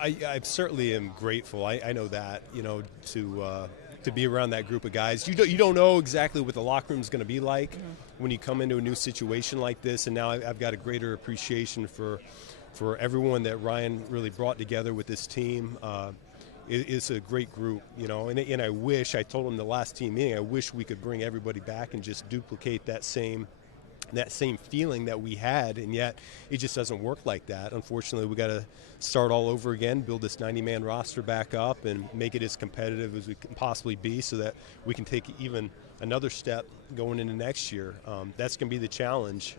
I certainly am grateful. I know that, to be around that group of guys. You don't know exactly what the locker room is going to be like when you come into a new situation like this, and now I've got a greater appreciation for everyone that Ryan really brought together with this team. It's a great group, and I wish, I told him the last team meeting, I wish we could bring everybody back and just duplicate that same feeling that we had, and yet it just doesn't work like that. Unfortunately, we got to start all over again, build this 90-man roster back up, and make it as competitive as we can possibly be so that we can take even another step going into next year. That's going to be the challenge.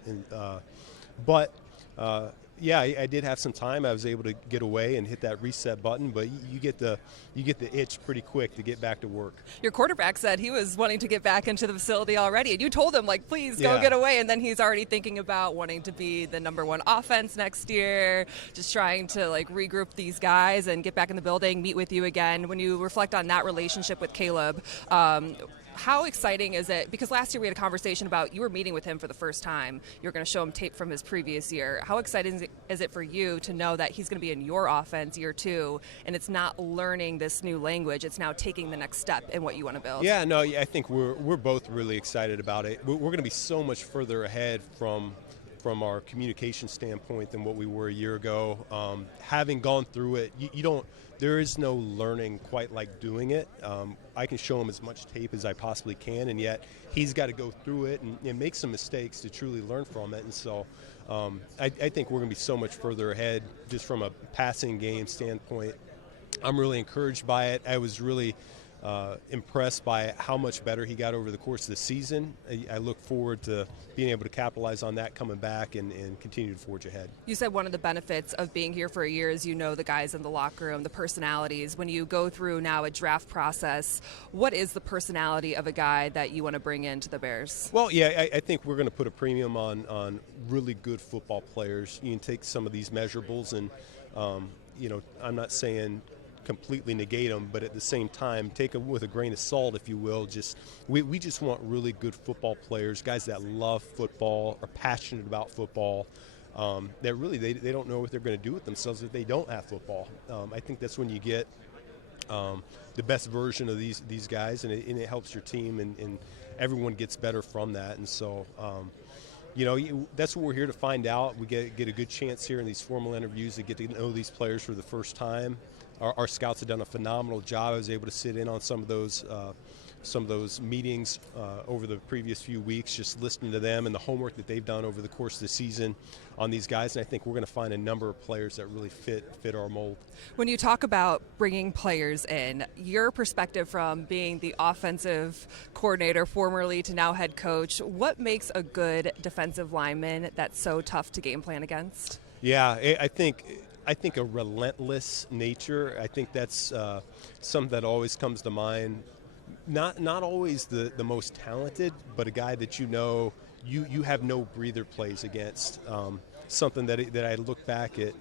Yeah, I did have some time. I was able to get away and hit that reset button, but you get the itch pretty quick to get back to work. Your quarterback said he was wanting to get back into the facility already, and you told him, please go get away, and then he's already thinking about wanting to be the number one offense next year, just trying to regroup these guys and get back in the building, meet with you again. When you reflect on that relationship with Caleb, how exciting is it? Because last year we had a conversation about you were meeting with him for the first time. You were going to show him tape from his previous year. How exciting is it for you to know that he's going to be in your offense year two, and it's not learning this new language, it's now taking the next step in what you want to build? Yeah, no, I think we're both really excited about it. We're going to be so much further ahead from our communication standpoint than what we were a year ago. Having gone through it, there is no learning quite like doing it. I can show him as much tape as I possibly can, and yet he's got to go through it and make some mistakes to truly learn from it. And so I think we're going to be so much further ahead just from a passing game standpoint. I'm really encouraged by it. I was really impressed by how much better he got over the course of the season. I look forward to being able to capitalize on that coming back and continue to forge ahead. You said one of the benefits of being here for a year is the guys in the locker room, the personalities. When you go through now a draft process, what is the personality of a guy that you want to bring into the Bears? Well, yeah, I think we're going to put a premium on really good football players. You can take some of these measurables and, I'm not saying completely negate them, but at the same time take them with a grain of salt, if you will. We just want really good football players, guys that love football, are passionate about football, that really they don't know what they're going to do with themselves if they don't have football. I think that's when you get the best version of these guys, and it helps your team, and everyone gets better from that. And so that's what we're here to find out. We get a good chance here in these formal interviews to get to know these players for the first time. Our scouts have done a phenomenal job. I was able to sit in on some of those meetings over the previous few weeks, just listening to them and the homework that they've done over the course of the season on these guys. And I think we're going to find a number of players that really fit our mold. When you talk about bringing players in, your perspective from being the offensive coordinator formerly to now head coach, what makes a good defensive lineman that's so tough to game plan against? Yeah, I think a relentless nature. I think that's something that always comes to mind. Not always the most talented, but a guy that you have no breather plays against. Something that I look back at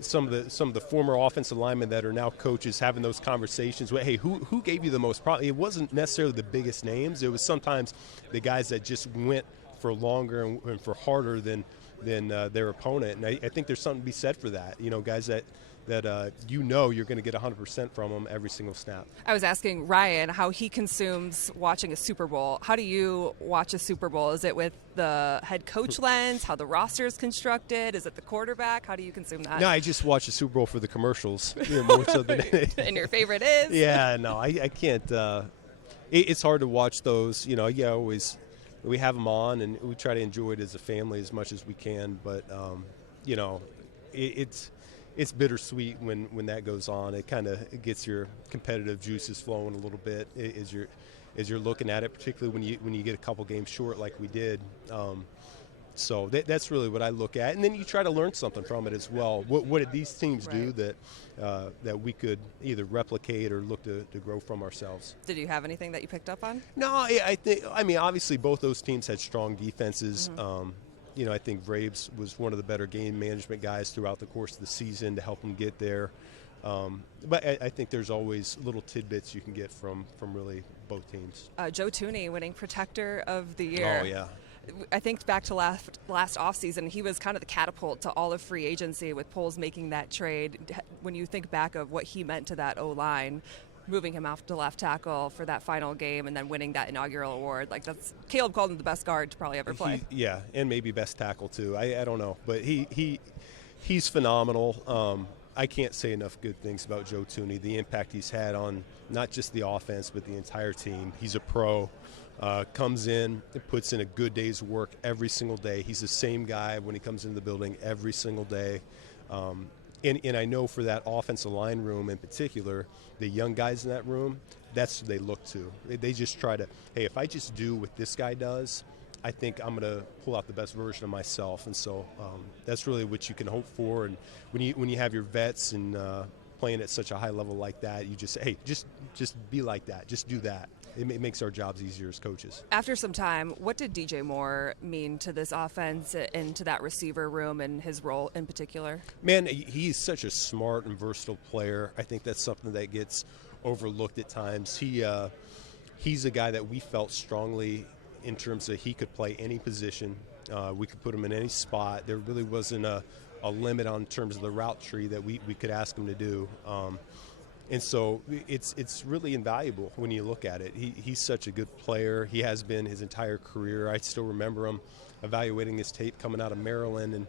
some of the former offensive linemen that are now coaches having those conversations with, hey, who gave you the most problem? It wasn't necessarily the biggest names. It was sometimes the guys that just went for longer and for harder than their opponent. And I think there's something to be said for that. Guys that you're going to get 100% from them every single snap. I was asking Ryan how he consumes watching a Super Bowl. How do you watch a Super Bowl? Is it with the head coach lens, how the roster is constructed? Is it the quarterback? How do you consume that? No, I just watch the Super Bowl for the commercials. More so than And your favorite is? Yeah, no, I can't. It's hard to watch those. We have them on, and we try to enjoy it as a family as much as we can. But it's bittersweet when that goes on. It kind of gets your competitive juices flowing a little bit as you're looking at it, particularly when you get a couple games short like we did. So that's really what I look at, and then you try to learn something from it as well. What did these teams do that we could either replicate or look to grow from ourselves? Did you have anything that you picked up on? No, I mean obviously both those teams had strong defenses. Mm-hmm. I think Braves was one of the better game management guys throughout the course of the season to help them get there. But I think there's always little tidbits you can get from really both teams. Joe Tooney winning Protector of the Year. Oh, yeah. I think back to last offseason, he was kind of the catapult to all of free agency with Poles making that trade. When you think back of what he meant to that O-line, moving him off to left tackle for that final game and then winning that inaugural award, like that's Caleb called him the best guard to probably ever play. And maybe best tackle too. I don't know, but he's phenomenal. I can't say enough good things about Joe Thuney, the impact he's had on not just the offense but the entire team. He's a pro. Comes in and puts in a good day's work every single day. He's the same guy when he comes into the building every single day. And I know for that offensive line room in particular, the young guys in that room, that's what they look to. They just try to, hey, if I just do what this guy does, I think I'm going to pull out the best version of myself. And so that's really what you can hope for. And when you have your vets and playing at such a high level like that, you just say, hey, just be like that. Just do that. It makes our jobs easier as coaches. After some time, what did DJ Moore mean to this offense and to that receiver room and his role in particular? Man, he's such a smart and versatile player. I think that's something that gets overlooked at times. He's a guy that we felt strongly in terms of he could play any position. We could put him in any spot. There really wasn't a limit on terms of the route tree that we could ask him to do. And so it's really invaluable when you look at it. He's such a good player. He has been his entire career. I still remember him evaluating his tape coming out of Maryland, and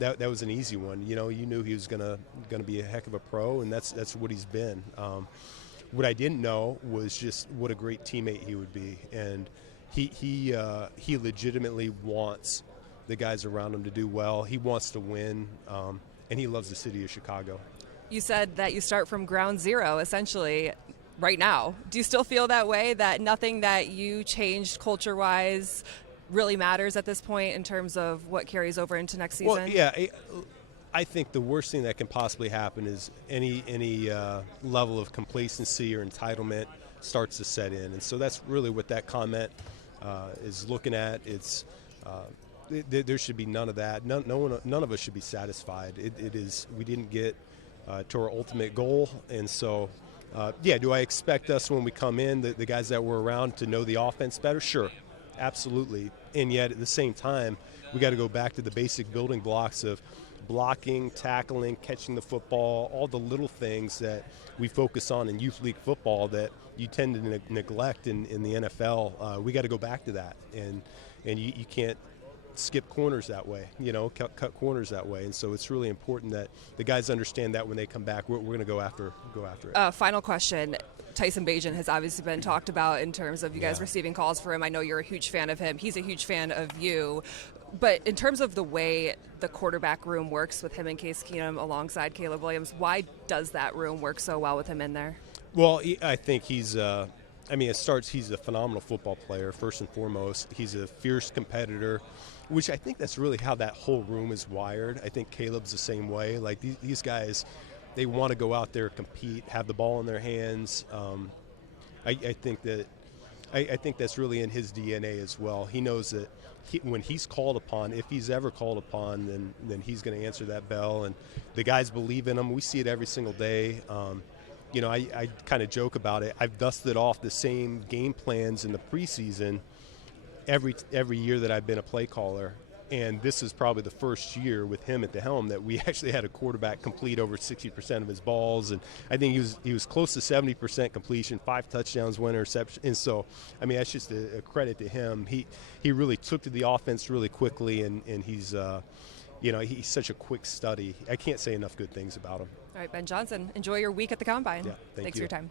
that was an easy one. You knew he was gonna be a heck of a pro, and that's what he's been. What I didn't know was just what a great teammate he would be, and he legitimately wants the guys around him to do well. He wants to win, and he loves the city of Chicago. You said that you start from ground zero, essentially, right now. Do you still feel that way, that nothing that you changed culture-wise really matters at this point in terms of what carries over into next season? Well, yeah, I think the worst thing that can possibly happen is any level of complacency or entitlement starts to set in. And so that's really what that comment is looking at. It's there should be none of that. None of us should be satisfied. It is, we didn't get to our ultimate goal, and so do I expect us when we come in, the guys that were around, to know the offense better? Sure, absolutely. And yet at the same time, we got to go back to the basic building blocks of blocking, tackling, catching the football, all the little things that we focus on in youth league football that you tend to neglect in the NFL. We got to go back to that, and you can't skip corners that way, cut corners that way. And so it's really important that the guys understand that when they come back, we're going to go after it. Final question. Tyson Bagent has obviously been talked about in terms of you guys receiving calls for him. I know you're a huge fan of him. He's a huge fan of you. But in terms of the way the quarterback room works with him and Case Keenum alongside Caleb Williams, why does that room work so well with him in there? Well, I think he's he's a phenomenal football player, first and foremost. He's a fierce competitor, which I think that's really how that whole room is wired. I think Caleb's the same way. Like these guys, they want to go out there, compete, have the ball in their hands. I think that's really in his DNA as well. He knows that when he's called upon, if he's ever called upon, then he's going to answer that bell. And the guys believe in him. We see it every single day. I kind of joke about it. I've dusted off the same game plans in the preseason every year that I've been a play caller, and this is probably the first year with him at the helm that we actually had a quarterback complete over 60% of his balls, and I think he was close to 70% completion, 5 touchdowns, 1 interception, and so that's just a credit to him. He really took to the offense really quickly, and he's he's such a quick study. I can't say enough good things about him. All right, Ben Johnson, enjoy your week at the Combine. Yeah, Thanks for your time.